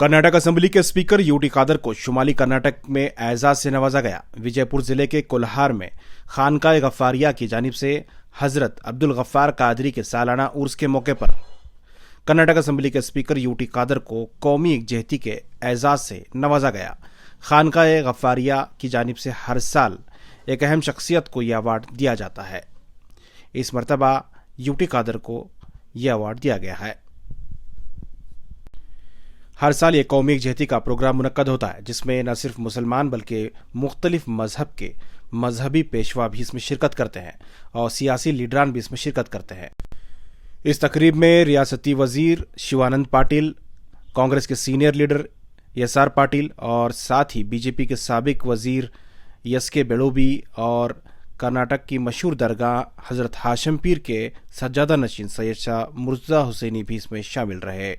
कर्नाटक असेंबली के speaker UT खादर को शुमाली कर्नाटक में एजाज से नवाजा गया। विजयपुर जिले के कोल्हार में खानका गफ्फारिया की जानिब से हजरत अब्दुल गफ्फार कादरी के सालाना उर्स के मौके पर कर्नाटक असेंबली के स्पीकर यूटी खादर को कौमी एकजहती के एजाज से नवाजा गया। खानका गफ्फारिया की जानिब से हर साल एक अहम शख्सियत को यह अवार्ड दिया जाता है। इस मरतबा यूटी खादर को यह अवार्ड दिया गया है। हर साल ये कौमी एकजहती का प्रोग्राम मुनक्कद होता है, जिसमें न सिर्फ मुसलमान बल्कि मुख्तलिफ मजहब के मजहबी पेशवा भी इसमें शिरकत करते हैं और सियासी लीडरान भी इसमें शिरकत करते हैं। इस तकरीब में रियासती वजीर शिवानंद पाटिल, कांग्रेस के senior leader S R Patil और साथ ही बीजेपी के साबिक वजीर यसके बेड़ोबी और कर्नाटक की मशहूर दरगाह हजरत हाशम पीर के सज्जादा नशीन सैयद शाह मुर्तज़ा हुसैनी भी इसमें शामिल रहे।